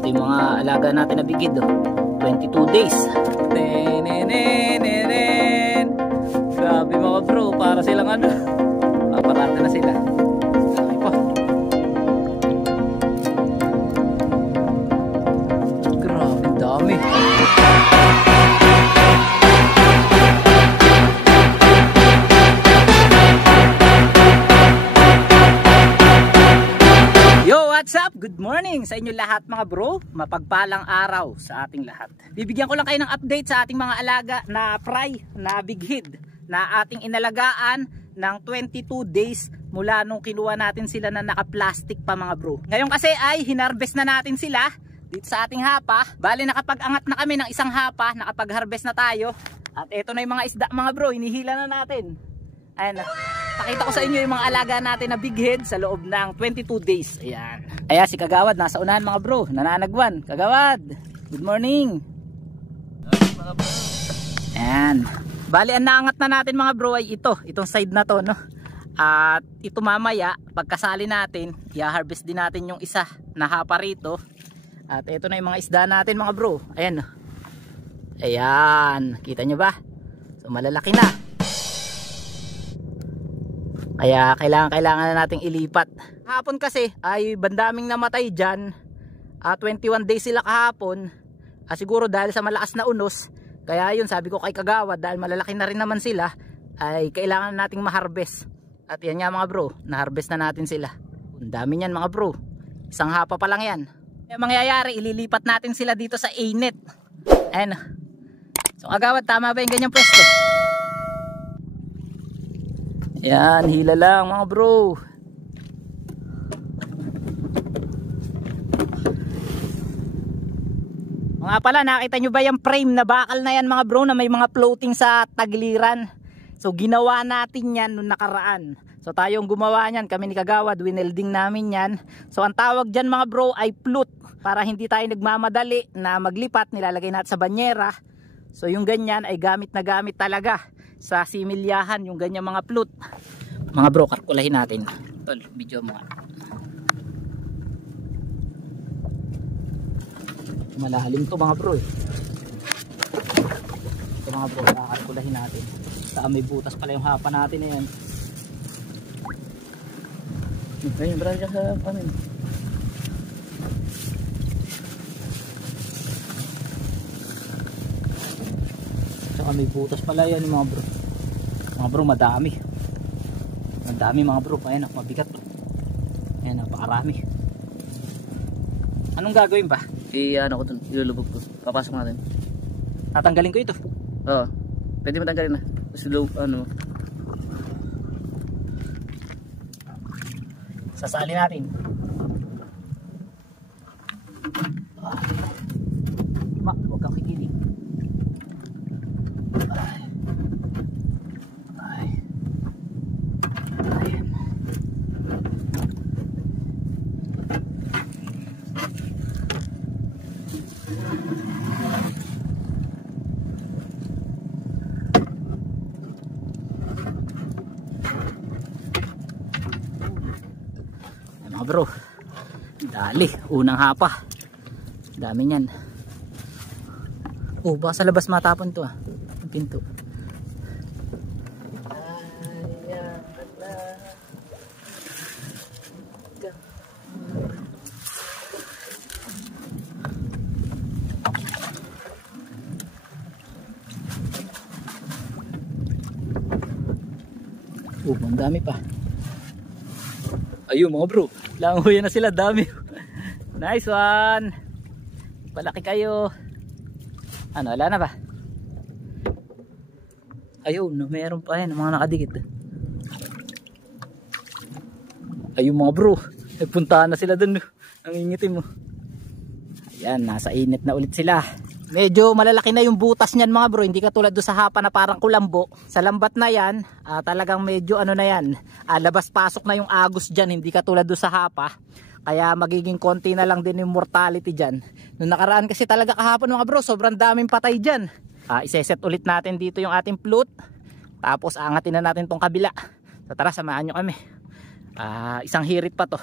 ito yung mga alaga natin na bigid, oh. 22 days. Grabe mga bro, para silang ano, paparata na sila. Okay pa. Grabe, dami. What's up? Good morning sa inyo lahat mga bro. Mapagpalang araw sa ating lahat. Bibigyan ko lang kayo ng update sa ating mga alaga na fry, na big head, na ating inalagaan ng 22 days mula nung kinuha natin sila na naka-plastic pa mga bro. Ngayon kasi ay hinarvest na natin sila dito sa ating hapa. Bali nakapag-angat na kami ng isang hapa, nakapag-harvest na tayo. At eto na yung mga isda mga bro, hinihila na natin. Ayan na. Pakita ko sa inyo yung mga alaga natin na big head sa loob ng 22 days. Ayan. Ayan si Kagawad nasa unahan mga bro. Nananagwan. Kagawad, good morning. Ayan. Bali ang naangat na natin mga bro ay ito. Itong side na to, no? At ito mamaya pagkasali natin, i-harvest din natin yung isa na hapa rito. At ito na yung mga isda natin mga bro. Ayan. Ayan. Kita nyo ba? So malalaki na. Kaya kailangan na nating ilipat. Hapon kasi ay bandaming namatay dyan. 21 days sila kahapon. Siguro dahil sa malakas na unos. Kaya yun sabi ko kay Kagawad, dahil malalaki na rin naman sila, ay kailangan nating ma-harvest. At yan nga mga bro, na-harvest na natin sila. Ang dami niyan mga bro. Isang hapa pa lang yan. Kaya mangyayari, ililipat natin sila dito sa A-net. Ayan. So Kagawad, tama ba yung ganyang pwesto? Yan, hila lang mga bro. Mga pala, nakita nyo ba yung frame na bakal na yan mga bro, na may mga floating sa tagiliran? So ginawa natin yan nung nakaraan. So tayong gumawa nyan, kami ni Kagawad, winelding namin yan. So ang tawag dyan mga bro ay float. Para hindi tayo nagmamadali na maglipat, nilalagay natin sa banyera. So yung ganyan ay gamit na gamit talaga sa similyahan, yung ganyan mga float. Mga bro, kalkulahin natin. Tol, video mo nga. Malalim to mga bro eh. Ito mga bro, kalkulahin natin. Saan may butas pala yung hapa natin na yan. Ayun, bro, dyan sa pamin. Saka may butas pala yan mga bro. Mga bro, madami. Madami mga bro. Ayan, mabigat. Ayan, napakarami. Anong gagawin ba? Ano ko dun, ilulubog ko. Papasok natin. Tatanggalin ko ito. Oo. Pwede mo tanggalin na. Slow, ano. Sasali natin. Huwag kang kikilig. Mga bro, dali, unang hapa. Dami niyan. Oh, baka sa labas matapon to ang pinto. Oh, ang dami pa. Ayun mga bro, langoy na sila, dami. Nice one. Palaki kayo. Ano, wala na ba? Ayun, meron pa yan, mga nakadikit. Ayun mga bro, nagpuntahan na sila dun. Nangingitim mo. Ayan, nasa init na ulit sila. Medyo malalaki na yung butas niyan mga bro, hindi katulad do sa hapa na parang kulambo. Sa lambat na yan, talagang medyo ano na yan, labas-pasok na yung agos dyan, hindi katulad do sa hapa. Kaya magiging konti na lang din yung mortality dyan. Nung nakaraan kasi talaga kahapon mga bro, sobrang daming patay dyan. Iseset ulit natin dito yung ating float. Tapos angatin na natin tong kabila. So tara, samahan nyo kami. Isang hirit pa to.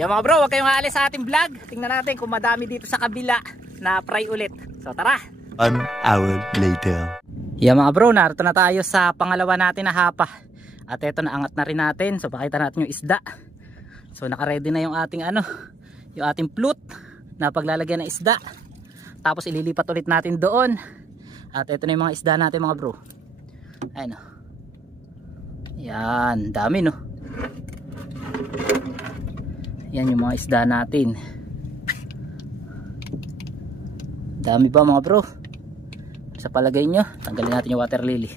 Yan mga bro, huwag kayong aalis sa ating vlog. Tingnan natin kung madami dito sa kabila na fry ulit. So tara. 1 hour later. Yan mga bro, narito na tayo sa pangalawa natin na hapa. At eto, naangat na rin natin. So pakita natin yung isda. So naka-ready na yung ating yung ating flute na paglalagyan ng isda. Tapos ililipat ulit natin doon. At eto na yung mga isda natin mga bro. Ayun o. Yan, dami no. Yan yung mga isda natin. Dami ba mga bro? Sa palagay nyo, tanggalin natin yung water lily.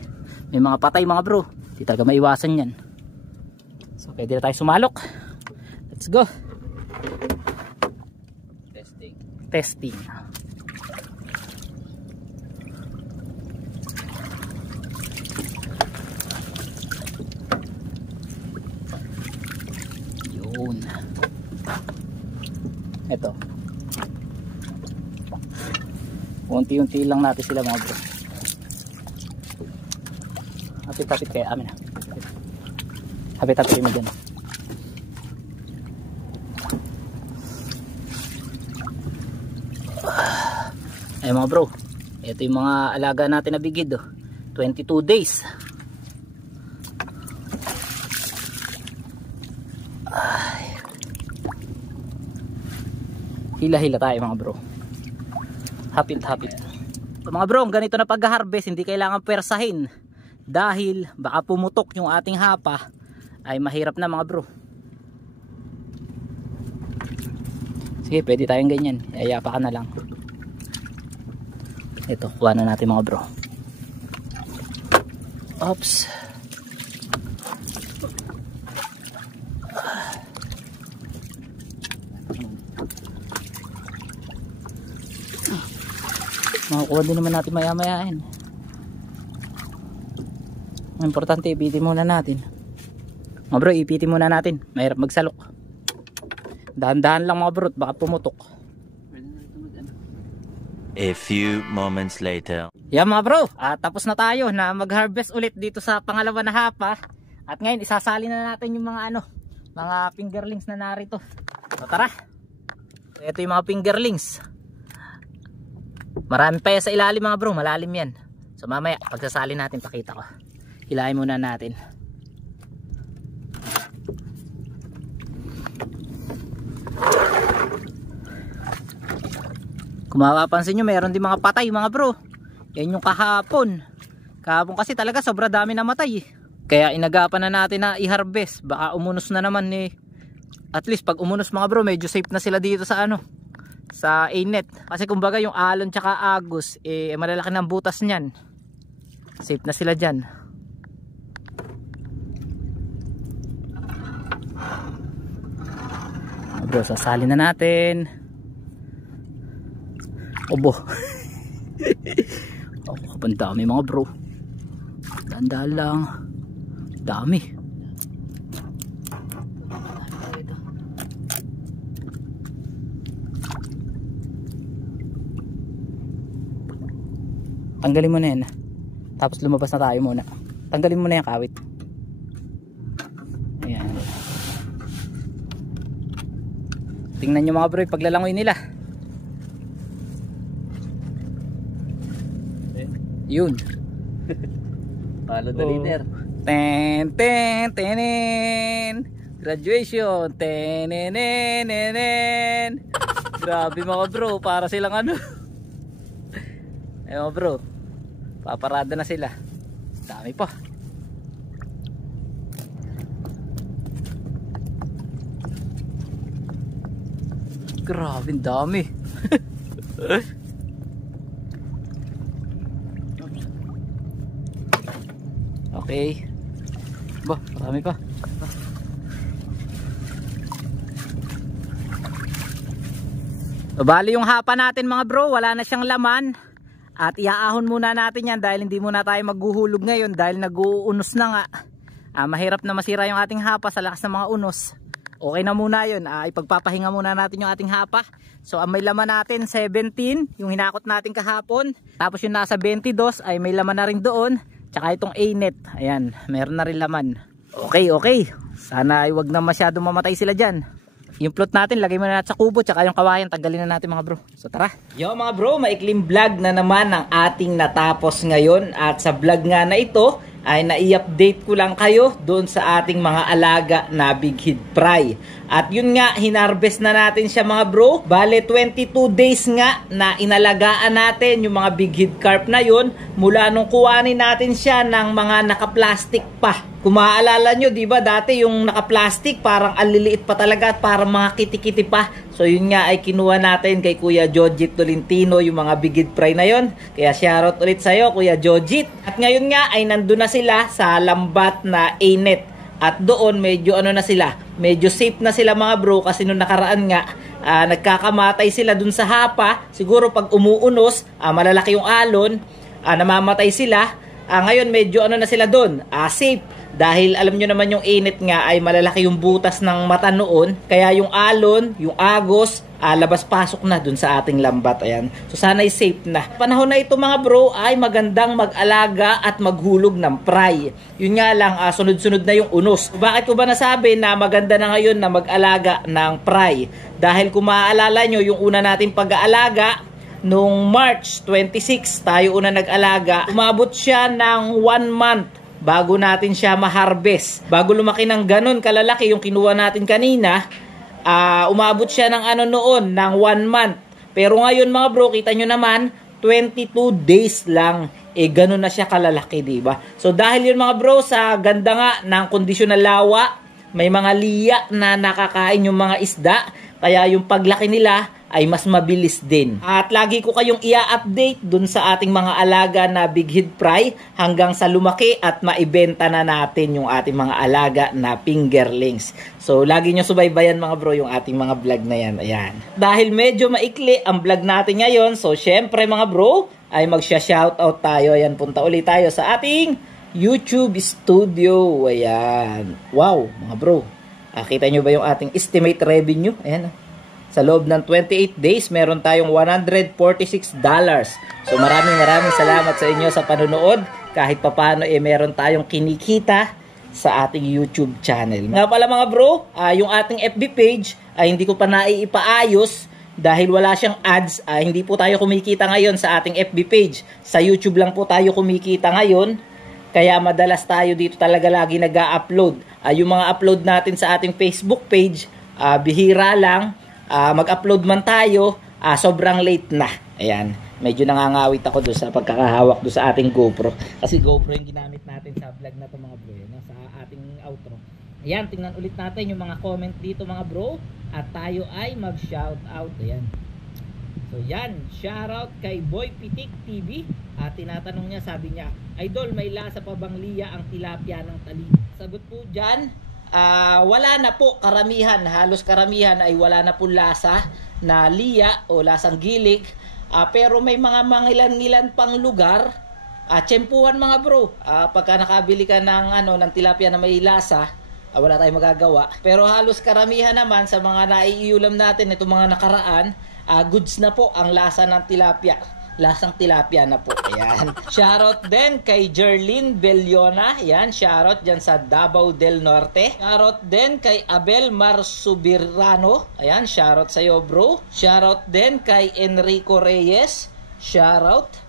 May mga patay mga bro, di talaga maiwasan yan. So pwede na tayo sumalok. Let's go. Testing. Yun. Ito. Unti-unti lang natin sila mga bro. Hapit-hapit kaya amin ha. Hapit-hapit mo dyan. Ay mga bro, ito yung mga alaga natin na bigid oh. 22 days. Hila-hila tayo mga bro. Hapit-hapit. So mga bro, ganito na pag-harvest, hindi kailangan persahin. Dahil baka pumutok yung ating hapa, ay mahirap na mga bro. Sige, pwede tayong ganyan. Yayapa ka na lang. Ito, kuha na natin mga bro. Oops. Makukuha din naman natin maya-mayain. Ang importante, ipitin muna natin. Mga bro, ipitin muna natin. Mahirap magsalok. Dahan-dahan lang mga bro, baka pumutok. A few moments later. Yan mga bro, tapos na tayo na mag-harvest ulit dito sa pangalawa na hapa. At ngayon, isasali na natin yung mga mga fingerlings na narito. So tara. Ito yung mga fingerlings. Marami pa yan sa ilalim mga bro, malalim yan. So mamaya, pagsasali natin, pakita ko. Hilahin muna natin. Kung mapapansin nyo, mayroon din mga patay mga bro. Yan yung kahapon. Kahapon kasi talaga sobra dami na matay eh. Kaya inagapan na natin na i-harvest. Baka umunos na naman eh. At least pag umunos mga bro, medyo safe na sila dito sa sa A-net. Kasi kumbaga yung alon tsaka agus malalaki ng butas niyan. Safe na sila dyan. Bro, sasali na natin. Obo. Kapag dami mga bro. Tanda lang. Dami. Tanggalin mo na yan. Tapos lumabas na tayo muna. Tanggalin mo na yung kawit. Ayan. Tingnan nyo mga bro, paglalangoy nila. Yun. Follow the leader. Ten ten tenen. Graduation. Tenenenenen. Grabe mga bro, para silang Ewan bro, paparada na sila. Dami pa. Grabe, dami. Okay. Ba, marami pa. Bali yung hapa natin mga bro, wala na siyang laman. At iaahon muna natin yan dahil hindi muna tayo maghuhulog ngayon dahil nag-uunos na nga. Mahirap na masira yung ating hapa sa lakas ng mga unos. Okay na muna yun, ipagpapahinga muna natin yung ating hapa. So ang may laman natin 17, yung hinakot natin kahapon. Tapos yung nasa 22 ay may laman na rin doon. Tsaka itong A-net, ayan, meron na rin laman. Okay, okay. Sana ay wag na masyadong mamatay sila dyan. Yung plot natin, lagay mo na natin sa kubo, tsaka yung kawayan, tanggalin na natin mga bro. So tara. Yo mga bro, maikling vlog na naman ang ating natapos ngayon. At sa vlog nga na ito, ay nai-update ko lang kayo doon sa ating mga alaga na big head fry. At yun nga, hinarvest na natin siya mga bro. Bale, 22 days nga na inalagaan natin yung mga big head carp na yun mula nung kuhanin natin siya ng mga naka-plastic pa. Kung maaalala nyo, di ba, dati yung naka-plastic parang aliliit pa talaga at parang mga kiti-kiti pa. So yun nga ay kinuha natin kay Kuya Jojit Tolentino yung mga big head fry na yun. Kaya shoutout ulit sa'yo, Kuya Jojit. At ngayon nga ay nandun na sila sa lambat na A-net. At doon medyo ano na sila, medyo safe na sila mga bro kasi nung nakaraan nga nagkakamatay sila dun sa hapa. Siguro pag umuunos, malalaki yung alon, namamatay sila. Ngayon medyo ano na sila doon, safe. Dahil alam nyo naman yung A-net nga ay malalaki yung butas ng mata noon. Kaya yung alon, yung agos, labas-pasok na dun sa ating lambat. Ayan. So sana'y safe na. Panahon na ito mga bro ay magandang mag-alaga at maghulog ng fry. Yun nga lang, sunod-sunod na yung unos. Bakit ko ba nasabi na maganda na ngayon na mag-alaga ng fry? Dahil kung maaalala nyo, yung una nating pag-aalaga, nung March 26 tayo una nag-alaga, umabot siya ng 1 month bago natin siya ma-harvest. Bago lumaki ng ganun kalalaki yung kinuha natin kanina, umabot siya ng ano noon, ng 1 month. Pero ngayon mga bro, kita nyo naman, 22 days lang, ganun na siya kalalaki, diba? So dahil yun mga bro, sa ganda nga ng kondisyon ng lawa, may mga liya na nakakain yung mga isda, kaya yung paglaki nila ay mas mabilis din. At lagi ko kayong i-update dun sa ating mga alaga na big head fry hanggang sa lumaki at maibenta na natin yung ating mga alaga na fingerlings. So lagi nyo subaybayan mga bro yung ating mga vlog na yan. Ayan. Dahil medyo maikli ang vlog natin ngayon, so syempre mga bro ay magsha-shoutout tayo. Ayan, punta ulit tayo sa ating YouTube studio. Ayan. Wow mga bro. Kita nyo ba yung ating estimate revenue? Ayan. Sa loob ng 28 days, meron tayong $146. So maraming salamat sa inyo sa panonood. Kahit papano meron tayong kinikita sa ating YouTube channel. Nga pala mga bro, yung ating FB page ay hindi ko pa naiipaayos dahil wala siyang ads. Hindi po tayo kumikita ngayon sa ating FB page. Sa YouTube lang po tayo kumikita ngayon. Kaya madalas tayo dito talaga lagi nag-a-upload. Yung mga upload natin sa ating Facebook page, bihira lang. Mag-upload man tayo, sobrang late na. Ayan, medyo nangangawit ako doon sa pagkakahawak doon sa ating GoPro. Kasi GoPro yung ginamit natin sa vlog na to mga bro. Yan, sa ating outro. Ayan, tingnan ulit natin yung mga comment dito mga bro. At tayo ay mag-shoutout. Ayan. So yan, shoutout kay Boy Pitik TV. At tinatanong niya, sabi niya, Idol, may lasa pa bang liya ang tilapia ng tali? Sagot po dyan, wala na po, karamihan, halos karamihan ay wala na po lasa na liya o lasang gilik. Pero may mga mangilan-ngilan pang lugar, tsempuhan mga bro. Pagka nakabili ka ng tilapia na may lasa, wala tayong magagawa. Pero halos karamihan naman sa mga naiiulam natin, itong mga nakaraan, goods na po ang lasa ng tilapia. Lasang tilapia na po. Ayan. Shoutout din kay Jerlyn Bellona. Ayan. Shoutout dyan sa Davao del Norte. Shoutout din kay Abel Marsubirano. Ayan. Shoutout sa'yo bro. Shoutout din kay Enrico Reyes. Shoutout.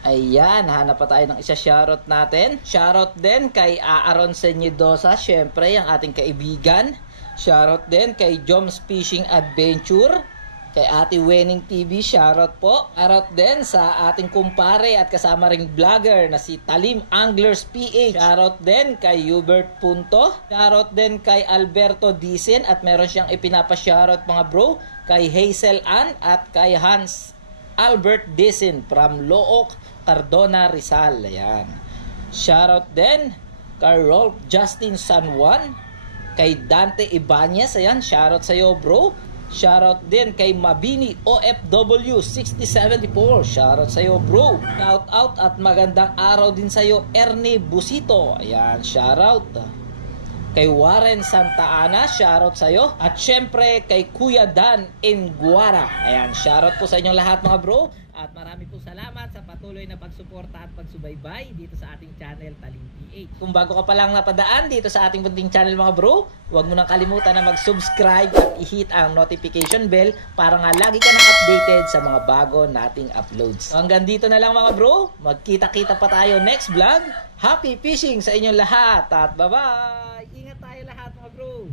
Ayan. Hanap pa tayo ng isa shoutout natin. Shoutout din kay Aaron Senyedosa. Syempre, ang ating kaibigan. Shoutout din kay Joms Fishing Adventure. Kay Ate Wenning TV, shoutout po. Shoutout din sa ating kumpare at kasama ring vlogger na si Talim Anglers PH. Shoutout din kay Hubert Punto. Shoutout din kay Alberto Dicen at meron siyang ipinapa-shoutout mga bro kay Hazel Ann at kay Hans Albert Dicen from Look, Cardona, Rizal. Ayan. Shoutout din kay Rolf Justin San Juan, kay Dante Ibanez. Ayan, shoutout sa iyo bro. Shoutout din kay Mabini OFW 6074. Shoutout sa iyo bro. Shoutout at magandang araw din sa iyo Ernie Busito. Ayan, shoutout. Kay Warren Santa Ana, shoutout sa iyo. At syempre kay Kuya Dan Inguara. Ayan, shoutout po sa inyong lahat mga bro. At marami po salamat sa patuloy patuloy na pagsuporta at pagsubaybay dito sa ating channel Talim PH. Kung bago ka pa lang napadaan dito sa ating bunting channel mga bro, huwag mo nang kalimutan na mag-subscribe at i-hit ang notification bell para nga lagi ka nang updated sa mga bago nating uploads. So, hanggang dito na lang mga bro, magkita-kita pa tayo next vlog. Happy fishing sa inyong lahat at bye-bye! Ingat tayo lahat mga bro!